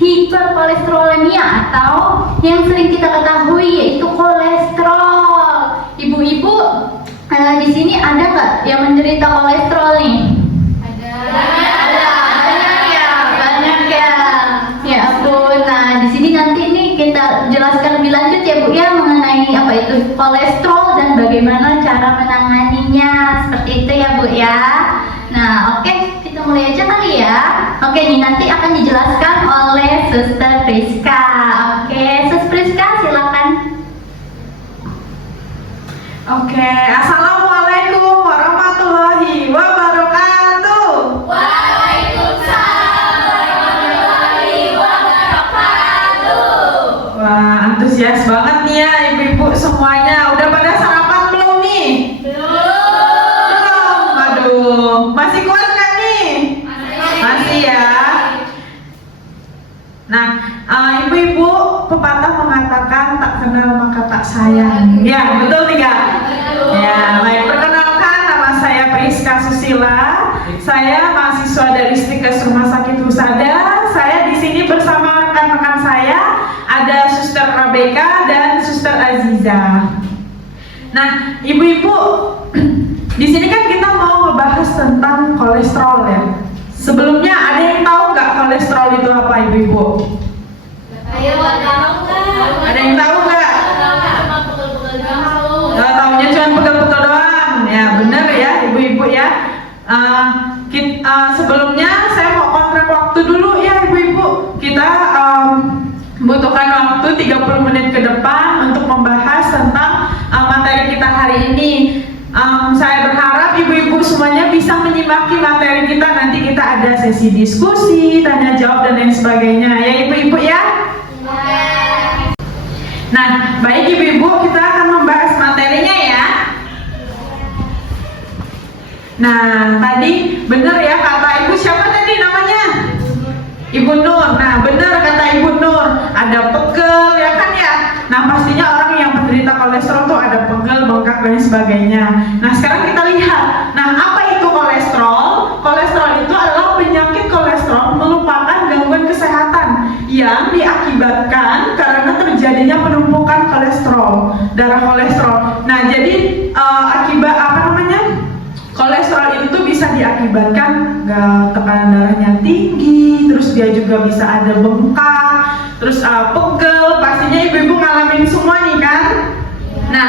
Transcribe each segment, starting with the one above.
hiperkolesterolemia atau yang sering kita ketahui yaitu kolesterol. Ibu-ibu, di sini ada nggak yang menderita kolesterol nih? Banyak ya. Ya ampun. Nah, di sini nanti nih kita jelaskan lebih lanjut ya Bu ya mengenai apa itu kolesterol dan bagaimana cara menanganinya. Seperti itu ya Bu ya. Nah, oke, kita mulai aja kali ya. Oke, nih nanti akan dijelaskan oleh Suster Priska. Oke, Suster Priska silakan. Oke, Assalamualaikum warahmatullahi wabarakatuh. Waalaikumsalam warahmatullahi wabarakatuh. Wah, antusias banget nih ya ibu-ibu semuanya. Udah pada sarapan belum nih? Belum. Aduh, masih kuat nggak nih? Masih ya. Nah, ibu-ibu pepatah mengatakan tak kenal maka tak sayang. Ya, betul tidak? Ya, baik. Perkenalkan, nama saya Priska Susila. Saya mahasiswa dari Stikes Rumah Sakit Husada. Saya di sini bersama rekan-rekan saya, ada Suster Rebecca dan Suster Aziza. Nah, ibu-ibu, di sini kan kita mau ngebahas tentang kolesterol ya. Sebelumnya ada yang tahu nggak kolesterol itu apa, ibu-ibu? Ayo, tahu nggak? Ada yang tahu nggak? Cuma pegel-pegel doang. Taunya cuma pegel-pegel doang. Ya benar ya ibu-ibu ya. Sebelumnya saya mau kontrak waktu dulu ya ibu-ibu. Kita membutuhkan waktu 30 menit ke depan untuk membahas tentang materi kita hari ini. Saya berharap ibu-ibu semuanya bisa menyimaki materi kita. Nanti kita ada sesi diskusi, tanya jawab dan lain sebagainya ya ibu-ibu ya. Nah, baik ibu-ibu, kita akan membahas materinya ya. Nah, tadi benar ya kata ibu, siapa tadi namanya? Ibu Nur. Nah, benar kata Ibu Nur, ada pegel ya kan ya. Nah, pastinya orang yang menderita kolesterol tuh ada pegel, bengkak dan sebagainya. Nah, sekarang kita lihat. Nah, apa itu kolesterol? Kolesterol itu adalah penyakit kolesterol merupakan gangguan kesehatan yang diakibatkan karena terjadinya penumpukan kolesterol, darah kolesterol. Nah, jadi akibat apa namanya? Kolesterol itu bisa diakibatkan tekanan darahnya tinggi, terus dia juga bisa ada bengkak, terus pegel. Pastinya ibu-ibu ngalamin semua nih kan? Nah,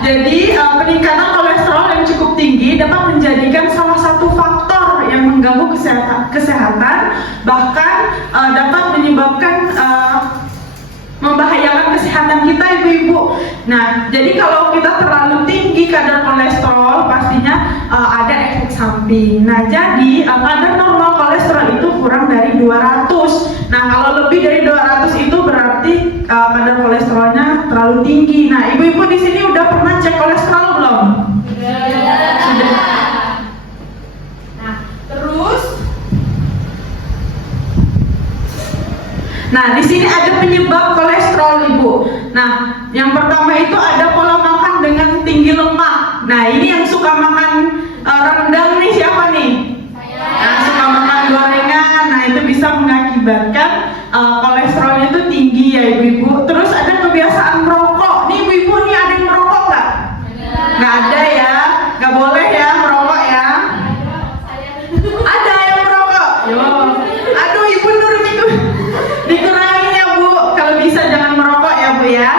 jadi peningkatan kolesterol yang cukup tinggi dapat menjadikan salah satu faktor yang mengganggu kesehatan, bahkan dapat menyebabkan membahayakan kesehatan kita ibu-ibu. Nah, jadi kalau kita terlalu tinggi kadar kolesterol pastinya ada efek samping. Nah, jadi kadar normal kolesterol itu kurang dari 200. Nah, kalau lebih dari 200 itu berarti kadar kolesterolnya terlalu tinggi. Nah, ibu-ibu di sini udah pernah cek kolesterol belum? Sudah. Nah, terus nah, di sini ada penyebab kolesterol ibu. Nah, yang pertama itu ada pola makan dengan tinggi lemak. Nah, ini yang suka makan rendang nih siapa nih? Nah, suka makan gorengan. Nah, itu bisa mengakibatkan kolesterolnya itu tinggi ya ibu-ibu. Terus ada kebiasaan merokok. Nih ibu-ibu nih ada yang merokok nggak? Nggak ada ya, nggak boleh ya merokok ya. Ada yang merokok. Yo, aduh ibu Nur itu dikurangin ya bu, kalau bisa jangan merokok ya bu ya.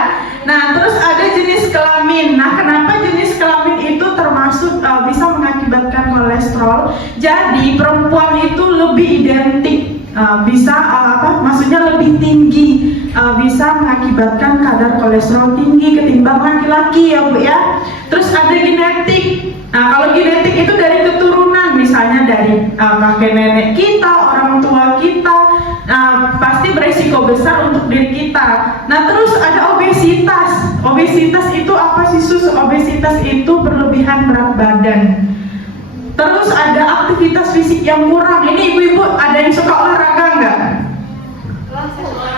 Nah, terus ada jenis kelamin. Nah, kenapa jenis kelamin itu termasuk bisa mengakibatkan kolesterol? Jadi perempuan itu lebih identik bisa maksudnya lebih tinggi, bisa mengakibatkan kadar kolesterol tinggi ketimbang laki-laki ya bu ya. Terus ada genetik. Nah, kalau genetik itu dari keturunan, misalnya dari kakek nenek kita, orang tua kita, pasti beresiko besar untuk diri kita. Nah, terus ada obesitas. Obesitas itu apa sih sus? Obesitas itu berlebihan berat badan. Terus ada aktivitas fisik yang kurang. Ini ibu-ibu ada yang suka olahraga nggak?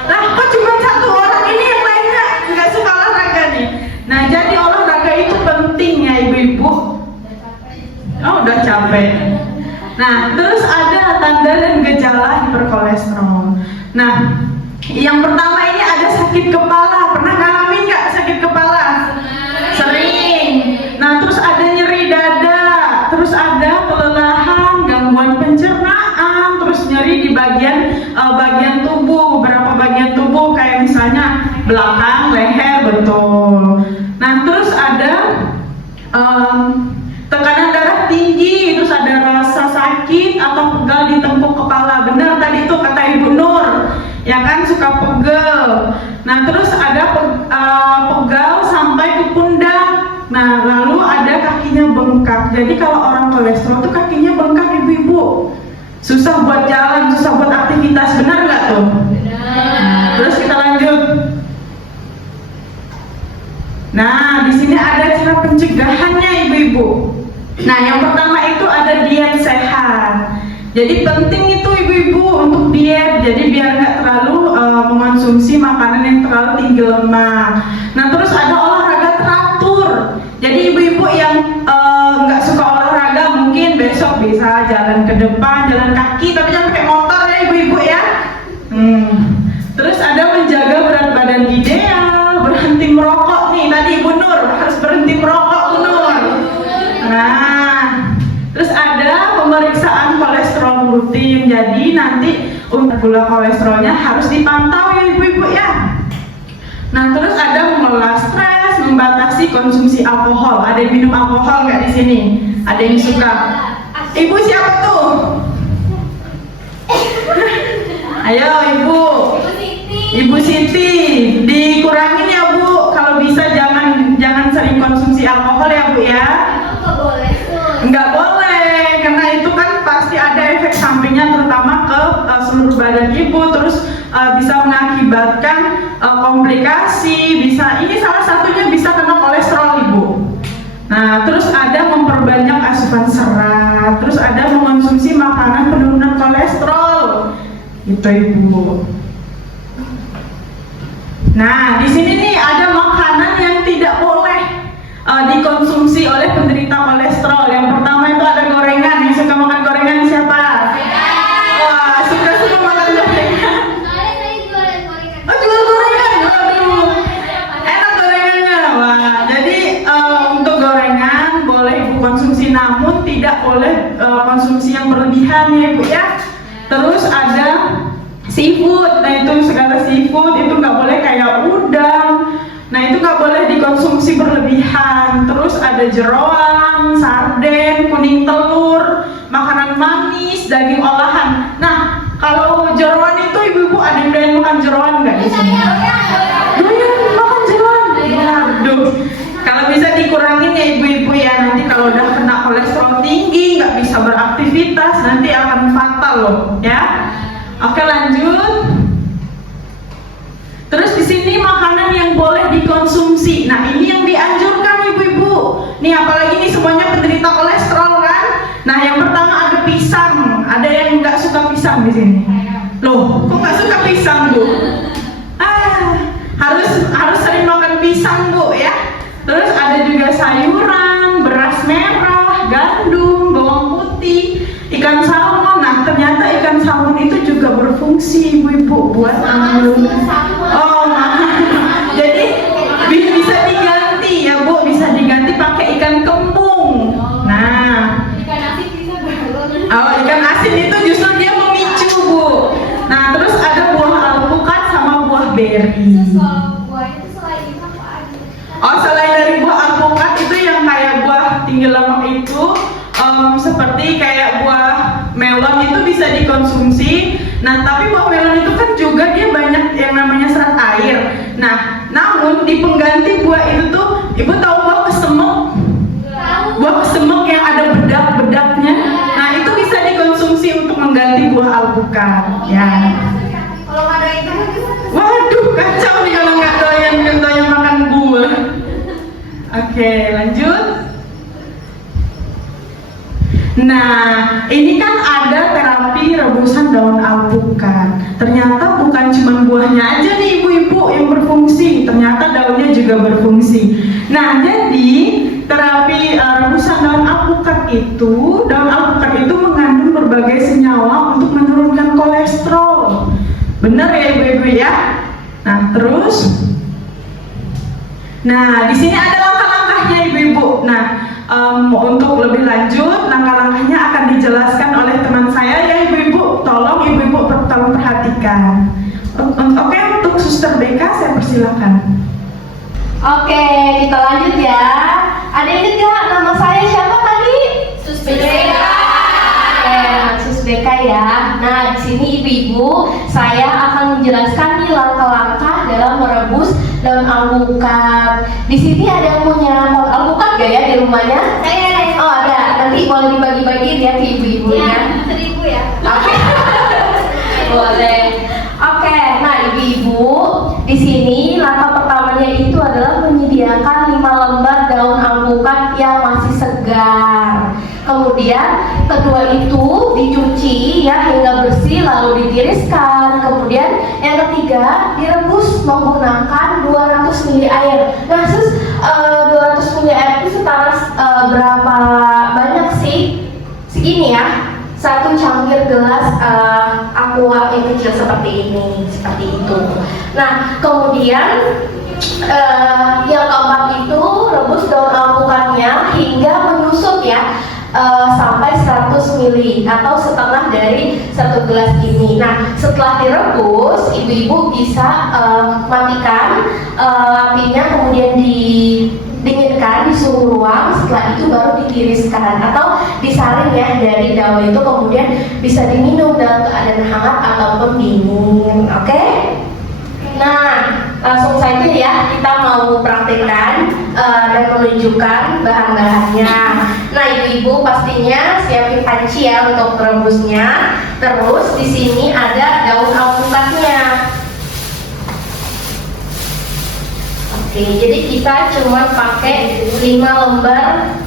Nah, kok cuma satu orang, ini yang lainnya nggak suka olahraga nih. Nah, jadi olahraga itu penting ya ibu-ibu. Oh, udah capek. Nah, terus ada tanda dan gejala hiperkolesterol. Nah, Yang pertama ini ada sakit kepala. Pernah ngalamin nggak sakit kepala? Sering. Nah, terus ada nyeri dada, terus ada kelelahan, gangguan pencernaan, terus nyeri di bagian tubuh, beberapa bagian tubuh kayak misalnya belakang, leher, betul. Nah, terus ada tekanan darah tinggi, terus ada rasa sakit atau pegal di tengkuk kepala. Benar tadi itu kata Ibu Nur, ya kan, suka pegel. Nah, terus ada pegal sampai ke pundak. Nah, lalu ada kakinya bengkak. Jadi kalau orang kolesterol tuh kakinya bengkak, ibu-ibu. Susah buat jalan, susah buat aktivitas, benar nggak tuh? Nah, terus kita lanjut. Nah, di sini ada cara pencegahannya, ibu-ibu. Nah, yang pertama itu ada diet sehat. Jadi penting itu ibu-ibu untuk diet. Jadi biar nggak terlalu mengonsumsi makanan yang terlalu tinggi lemak. Nah, terus ada olahraga teratur. Jadi ibu-ibu yang nggak suka olahraga mungkin besok bisa jalan ke depan, jalan kaki, tapi jangan pakai motor ya ibu-ibu ya. Terus ada menjaga berat badan ideal, berhenti merokok nih. Tadi Ibu Nur harus berhenti merokok, Bu Nur. Nah, terus ada pemeriksaan kolesterol rutin. Jadi nanti gula kolesterolnya harus dipantau ya ibu-ibu ya. Nah, terus ada mengelola stres, membatasi konsumsi alkohol. Ada yang minum alkohol nggak di sini? Ada yang suka? Ibu siapa tuh? Ayo ibu. Ibu Siti, dikurangin ya Bu. Kalau bisa jangan sering konsumsi alkohol ya Bu ya. Nggak boleh tuh. Nggak boleh, karena itu kan pasti ada efek sampingnya terutama ke seluruh badan ibu. Terus bisa mengakibatkan komplikasi. Ini salah satunya bisa kena kolesterol ibu. Nah, terus ada memperbanyak asupan serat. Terus ada mengonsumsi makanan penurunan kolesterol. Itu ibu. Nah, di sini nih ada makanan yang tidak boleh dikonsumsi oleh penderita kolesterol. Yang pertama itu ada gorengan. Yang suka makan gorengan siapa? Wah, suka makan gorengan. Soalnya saya jualan gorengan. Oh, jual gorengan. Waduh, enak gorengannya. Wah, jadi untuk gorengan boleh ibu konsumsi, namun tidak boleh konsumsi yang berlebihan ya ibu ya. Terus ada seafood. Nah, itu segala seafood itu nggak boleh kayak udang. Nah, itu nggak boleh dikonsumsi berlebihan. Terus ada jeroan, sarden, kuning telur, makanan manis, daging olahan. Nah, kalau jeroan itu ibu-ibu ada yang doyan makan jeroan nggak di sini? Doyan makan jeroan? Waduh, kalau bisa dikurangin ya ibu-ibu ya. Nanti kalau udah kena kolesterol tinggi, nggak bisa beraktivitas, nanti akan fatal loh ya. Oke, lanjut. Terus di sini makanan yang boleh dikonsumsi. Nah, ini yang dianjurkan ibu-ibu. Nih, apalagi nih semuanya penderita kolesterol kan. Nah, yang pertama ada pisang. Ada yang nggak suka pisang di sini? Loh, kok nggak suka pisang Bu? Harus sering makan pisang Bu ya. Terus ada juga sayuran, beras merah, gandum, bawang putih, ikan salmon. Nah, ternyata ikan salmon itu juga berfungsi ibu-ibu buat oh, jadi bisa diganti ya Bu, bisa diganti pakai ikan kembung. Nah, Ikan asin bisa bangun. ikan asin itu justru dia memicu Bu. Nah, terus ada buah alpukat sama buah beri. Buahnya itu selain itu apa aja? Oh, selain dari buah alpukat itu yang kayak buah tinggi lemak itu, seperti kayak buah melon itu bisa dikonsumsi. Nah, tapi buah melon itu kan juga dia banyak yang namanya serat air. Nah, namun di pengganti buah itu tuh, ibu tahu buah kesemek? Buah kesemek yang ada bedak-bedaknya. Nah, itu bisa dikonsumsi untuk mengganti buah alpukat. Ya. Kalau nggak ada ikan gimana? Waduh, kacau nih kalau nggak doyan makan buah. Oke, lanjut. Nah, ini kan ada terapi rebusan daun alpukat. Ternyata bukan cuma buahnya aja nih ibu-ibu yang berfungsi, ternyata daunnya juga berfungsi. Nah, jadi terapi rebusan daun alpukat itu mengandung berbagai senyawa untuk menurunkan kolesterol. Benar ya ibu-ibu ya? Nah, terus di sini ada langkah-langkahnya ibu-ibu. Nah, untuk lebih lanjut, langkah-langkahnya akan dijelaskan oleh teman saya ya ibu-ibu. Tolong ibu-ibu tolong perhatikan. Oke, untuk Suster Beka saya persilakan. Oke, kita lanjut ya. Ada ingat gak nama saya siapa tadi? Sus Beka. Oke, Sus Beka ya. Nah, di sini ibu-ibu, saya akan menjelaskan nih langkah-langkah dalam merebus daun alpukat. Di sini ada yang punya pohon alpukat gak ya di rumahnya? Saya Oh ada. Nanti boleh dibagi-bagi ya ke ibu-ibunya. 1000 ya. Oke. Boleh. Oke, nah ibu-ibu, di sini langkah pertamanya itu adalah menyediakan 5 lembar daun alpukat yang masih segar. Kemudian kedua itu dicuci ya hingga bersih lalu ditiriskan. Kemudian yang ketiga direbus menggunakan 200 ml air. Nah, 200 ml air itu setara berapa banyak sih? Segini ya. 1 cangkir gelas aqua yang kecil seperti ini, seperti itu. Nah, kemudian yang keempat itu rebus daun alpukatnya hingga menyusut ya sampai 100 ml atau setengah dari 1 gelas ini. Nah, setelah direbus, ibu-ibu bisa matikan apinya, kemudian didinginkan di suhu ruang. Setelah itu baru ditiriskan atau disaring ya dari daun itu, kemudian bisa diminum dalam keadaan hangat ataupun dingin. Oke? Nah, langsung saja ya kita mau praktekkan dan menunjukkan bahan-bahannya. Nah, ibu-ibu pastinya siapin panci ya untuk merebusnya. Terus di sini ada daun alpukatnya. Oke, jadi kita cuma pakai 5 lembar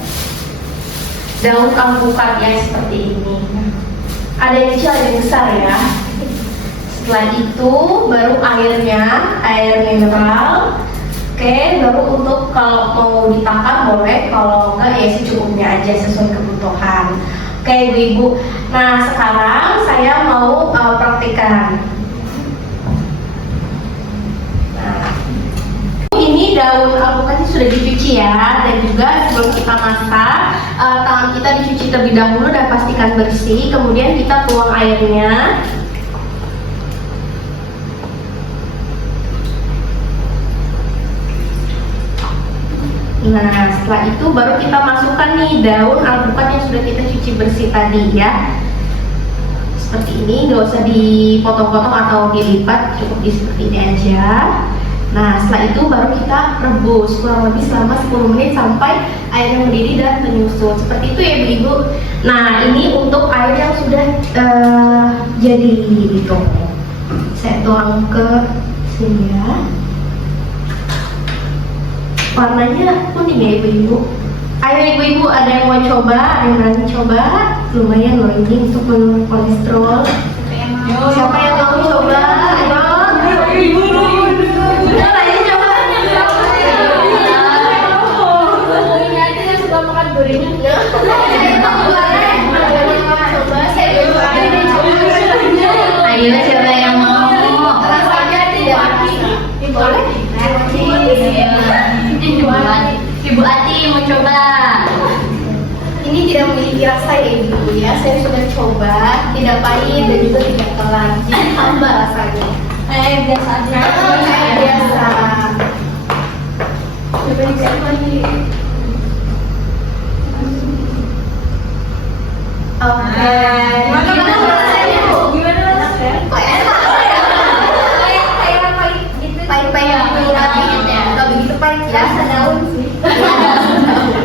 daun alpukat ya seperti ini. Ada yang kecil, ada yang besar ya. Setelah itu baru airnya, air mineral. Oke, baru untuk kalau mau ditambah boleh, kalau enggak ya secukupnya aja sesuai kebutuhan. Oke ibu-ibu. Nah, sekarang saya mau praktikkan. Ini daun alpukatnya sudah dicuci ya, dan juga sebelum kita masak tangan kita dicuci terlebih dahulu dan pastikan bersih. Kemudian kita tuang airnya. Nah, setelah itu baru kita masukkan nih daun alpukat yang sudah kita cuci bersih tadi ya. Seperti ini, nggak usah dipotong-potong atau dilipat, cukup di seperti ini aja. Nah, setelah itu baru kita rebus kurang lebih selama 10 menit sampai airnya mendidih dan menyusut. Seperti itu ya ibu-ibu. Nah, ini untuk air yang sudah jadi gitu. Saya tuang ke sini ya. Warnanya kuning ya ibu-ibu. Ayo ibu-ibu, ada yang mau coba? Ada yang berani coba? Lumayan loh ini untuk menurunkan kolesterol. Siapa yang mau coba? Ayo. Ayo siapa yang mau? Boleh? Ibu Ati mau coba? Ini tidak memiliki rasa ya ibu ya. Saya sudah coba, tidak pahit dan juga tidak telat. Jadi tambah rasanya. Biasa aja. Kayak biasa. Coba dicek lagi. Oke. Gimana rasanya, Bu? Gimana rasanya? Kok enak? Kayak pahit gitu. Pahit-pahit ya. Gak begitu pahit ya. Rasa daun sih.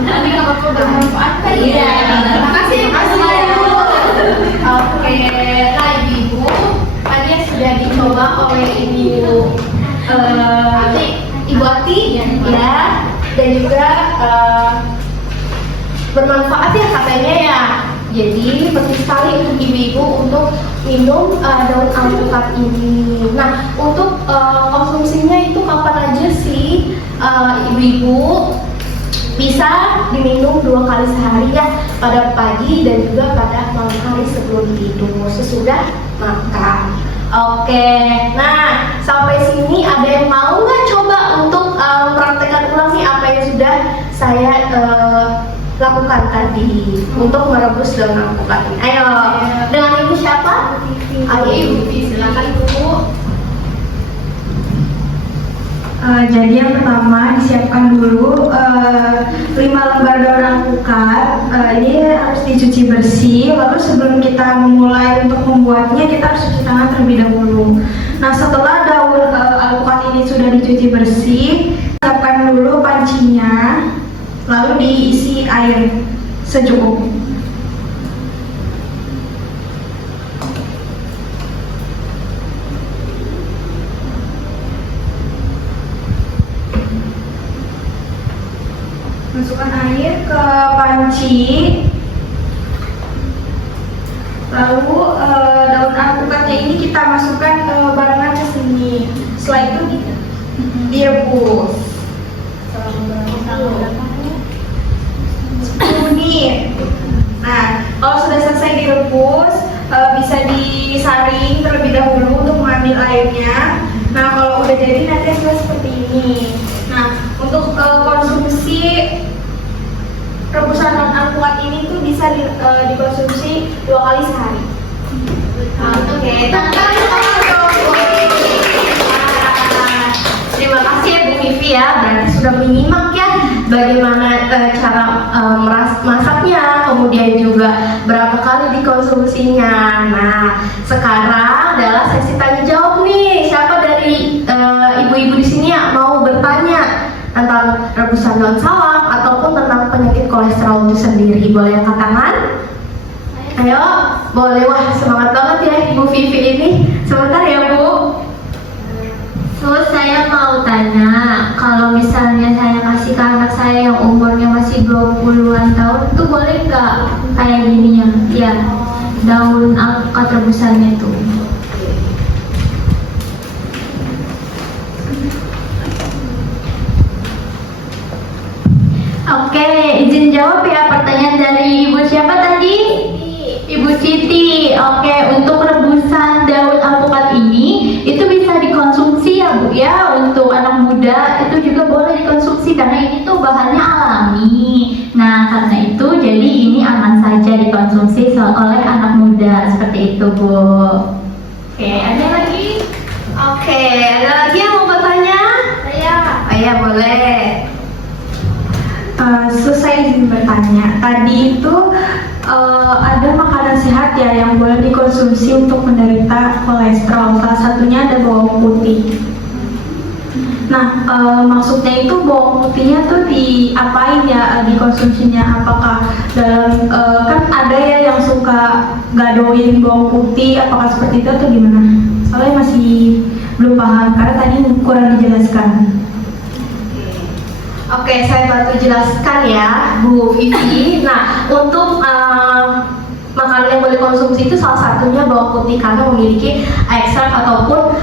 Tapi nggak apa-apa bermanfaat kan? Iya. Makasih, Oke, nah ibu, tadi yang sudah dicoba oleh Ibu Ati, ya, dan juga bermanfaat ya katanya ya. Jadi penting sekali untuk ibu-ibu untuk minum daun alpukat ini. Nah, untuk konsumsinya itu kapan aja sih ibu-ibu? Bisa diminum 2 kali sehari ya, pada pagi dan juga pada malam hari sebelum tidur sesudah makan. Oke, nah sampai sini ada yang mau nggak coba untuk mempraktekkan ulang nih apa yang sudah saya lakukan tadi untuk merebus daun alpukat ini? Ayo, dengan ibu siapa? Ayo ibu, silakan ibu. Jadi yang pertama disiapkan dulu 5 lembar daun alpukat. Ini harus dicuci bersih. Lalu sebelum kita memulai untuk membuatnya kita harus cuci tangan terlebih dahulu. Nah setelah daun alpukat ini sudah dicuci bersih, siapkan dulu pancinya. Lalu diisi air secukupnya. Masukkan air ke panci, lalu daun alpukatnya ini kita masukkan barengan ke sini. Setelah itu direbus 10 menit. Nah, kalau sudah selesai direbus, bisa disaring terlebih dahulu untuk mengambil airnya. Nah, kalau udah jadi nanti hasilnya seperti ini. Nah, untuk konsumsi rebusan daun alpukat ini tuh bisa dikonsumsi 2 kali sehari. Oke, terima kasih ya Bu Vivi ya, berarti sudah menyimak ya bagaimana cara masaknya, kemudian juga berapa kali dikonsumsinya. Nah, sekarang adalah sesi tanya jawab nih. Siapa dari ibu-ibu di sini yang mau bertanya tentang rebusan daun salam ataupun tentang penyakit kolesterol itu sendiri? Boleh angkat tangan? Ayo, boleh. Wah, semangat banget ya Ibu Vivi ini. Sebentar ya Bu. Terus saya mau tanya, kalau misalnya saya kasih ke anak saya yang umurnya masih 20-an tahun, itu boleh nggak kayak gini ya? Ya, daun alpukat rebusannya itu. Oke, izin jawab ya pertanyaan dari Ibu siapa tadi? Ibu Siti. Oke, untuk rebusan daun alpukat ini itu bisa dikonsumsi ya Bu ya. Untuk anak muda itu juga boleh dikonsumsi karena ini tuh bahannya alami. Nah, karena itu jadi ini aman saja dikonsumsi oleh anak muda seperti itu Bu. Oke, ada lagi? Oke, ada lagi yang mau bertanya? Saya. Oh ya, boleh. Selesai izin bertanya. Tadi itu ada makanan sehat ya yang boleh dikonsumsi untuk menderita kolesterol. Salah satunya ada bawang putih. Nah, maksudnya itu bawang putihnya tuh diapain ya dikonsumsinya? Apakah dalam kan ada ya yang suka gadoin bawang putih, apakah seperti itu atau gimana? Soalnya masih belum paham karena tadi kurang dijelaskan. Oke, saya bantu jelaskan ya Bu Vivi. Nah, untuk makanan yang boleh konsumsi itu salah satunya bawang putih karena memiliki ekstrak ataupun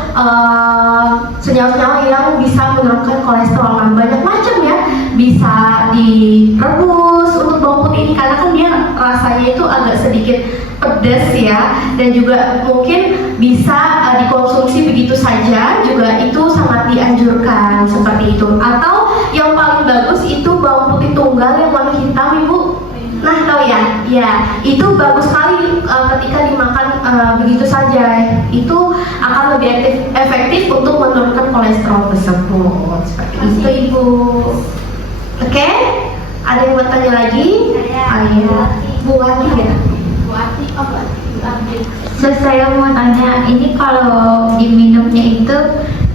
senyawa-senyawa yang bisa menurunkan kolesterol. Nah, banyak macam ya, bisa direbus untuk bawang putih ini karena kan dia rasanya itu agak sedikit pedas ya, dan juga mungkin bisa dikonsumsi begitu saja, juga itu sangat dianjurkan seperti itu. Atau yang paling bagus itu bawang putih tunggal yang warna hitam Ibu. Nah, tahu ya? Ya, itu bagus sekali ketika dimakan begitu saja. Itu akan lebih efektif untuk menurunkan kolesterol tersebut. Seperti itu Ibu. Oke? Ada yang mau tanya lagi? Ayo, Bu Wati ya. Terus saya mau tanya, ini kalau diminumnya itu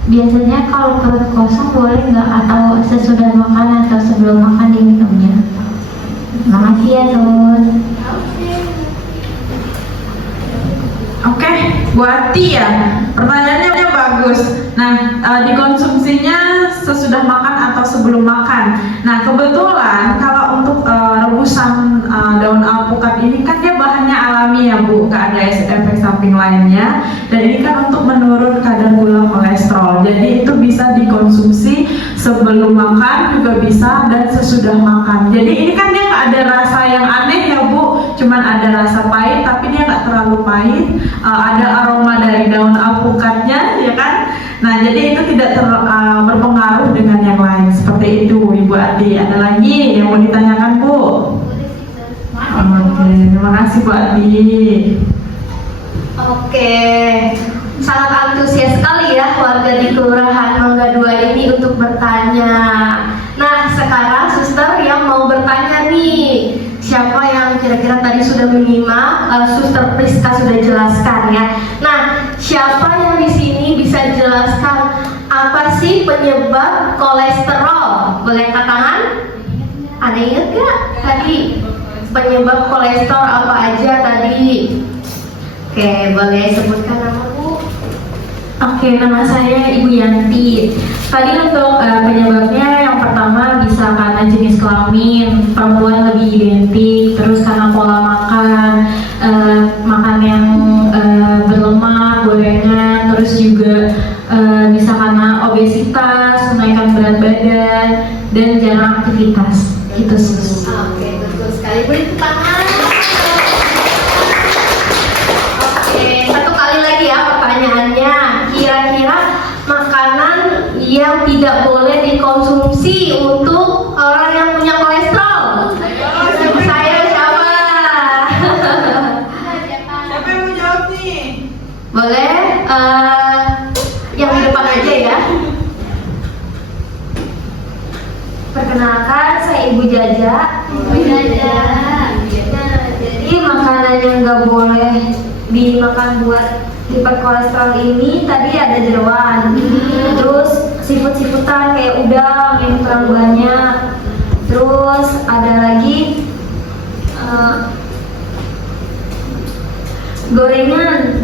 biasanya kalau perut kosong boleh nggak, atau sesudah makan atau sebelum makan diminumnya? Makasih ya Tun. Oke, Bu Ati ya. Pertanyaannya bagus. Nah, dikonsumsinya sesudah makan atau sebelum makan. Nah, kebetulan kalau untuk rebusan daun alpukat ini kan dia bahannya alami ya Bu, nggak ada efek samping lainnya. Dan ini kan untuk menurun kadar gula kolesterol. Jadi itu bisa dikonsumsi sebelum makan juga bisa, dan sesudah makan. Jadi ini kan dia nggak ada rasa yang aneh ya Bu, cuman ada rasa pahit, tapi dia nggak terlalu pahit. ada aroma dari daun alpukatnya, ya kan? Nah, jadi itu tidak berpengaruh dengan yang lain. Seperti itu, Ibu Ati. Ada lagi yang mau ditanyakan, Bu? Oke, terima kasih Bu Ati. Oke, sangat antusias sekali ya warga di Kelurahan Mangga 2 ini untuk bertanya. Nah, sekarang suster yang mau bertanya nih, siapa yang kira-kira tadi sudah menyimak, Suster Priska sudah jelaskan ya. Nah, siapa yang di sini bisa jelaskan apa sih penyebab kolesterol? Boleh angkat tangan? Ada ingat gak tadi penyebab kolesterol apa aja tadi? Oke, boleh sebutkan nama Bu? Oke, nama saya Ibu Yanti. Tadi untuk penyebabnya yang pertama bisa karena jenis kelamin, perempuan lebih identik, terus karena pola makan, makan yang berlemak, gorengan, terus juga bisa karena obesitas, kenaikan berat badan, dan jarang aktivitas. Gitu sus. Oke, betul sekali. Beri tepuk tangan. Satu kali lagi ya pertanyaannya, kira-kira makanan yang tidak boleh dikonsumsi untuk orang yang punya kolesterol? Saya siapa? Siapa yang mau jawab nih? Boleh yang di depan aja ya. Perkenalkan, saya Ibu Jaja. Jadi makanan yang nggak boleh dimakan buat hiperkolesterol ini tadi ada jeroan, terus siput-siputan kayak udang yang terlalu banyak, terus ada lagi gorengan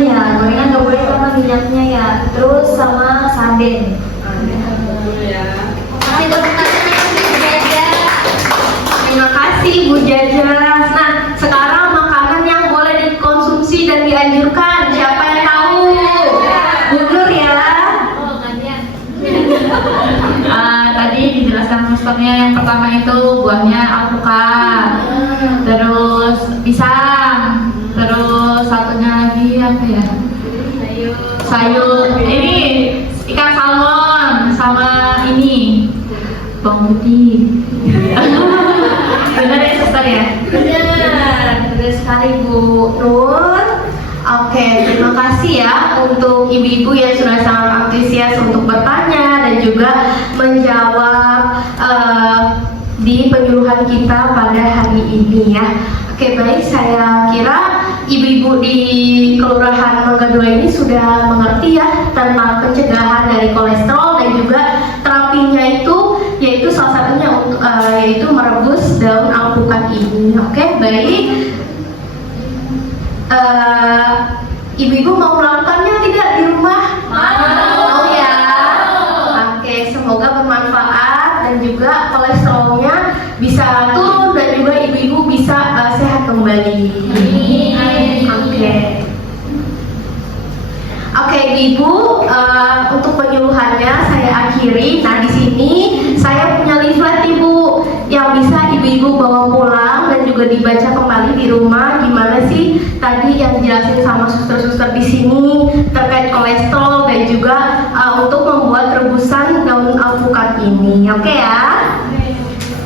ya, gorengan nggak boleh karena minyaknya ya, terus sama sarden. Terima kasih Bu Jaja. Nah, sekarang makanan yang boleh dikonsumsi dan dianjurkan, siapa yang tahu? Bu Nur ya. Tadi dijelaskan susternya, yang pertama itu buahnya alpukat, terus pisang, terus satunya lagi apa ya? Sayur. Ini ikan salmon sama ini bawang putih. Benar ya suster ya? Benar sekali Bu Nur. Oke, terima kasih ya untuk ibu-ibu yang sudah sangat antusias untuk bertanya dan juga menjawab di penyuluhan kita pada hari ini ya. Oke, baik, saya kira ibu-ibu di Kelurahan Mangga 2 ini sudah mengerti ya tentang pencegahan dari kolesterol dan juga terapinya itu, yaitu salah satunya untuk yaitu merebus daun alpukat ini. Oke, baik. Ibu-ibu mau melakukannya tidak di rumah? Mau ya. Oke, semoga bermanfaat dan juga kolesterolnya bisa turun dan juga ibu-ibu bisa sehat kembali. Oke, ibu, untuk penyuluhannya saya akhiri. Nah, di sini saya punya leaflet ibu yang bisa ibu-ibu bawa pulang dan juga dibaca kembali di rumah. Gimana sih tadi yang dijelasin sama suster-suster di sini terkait kolesterol dan juga untuk membuat rebusan daun alpukat ini. Oke ya.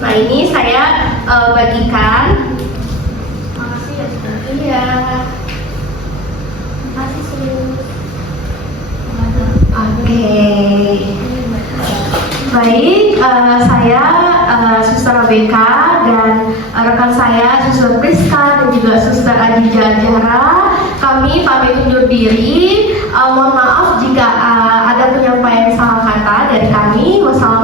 Nah, ini saya bagikan. Makasih ya, suster. Iya. Makasih serius. Oke. Baik, saya Suster Rebecca dan rekan saya Suster Priska dan juga Suster Adija Jara. Kami pamit undur diri. Mohon maaf jika ada penyampaian salah kata dari kami. Wassalamualaikum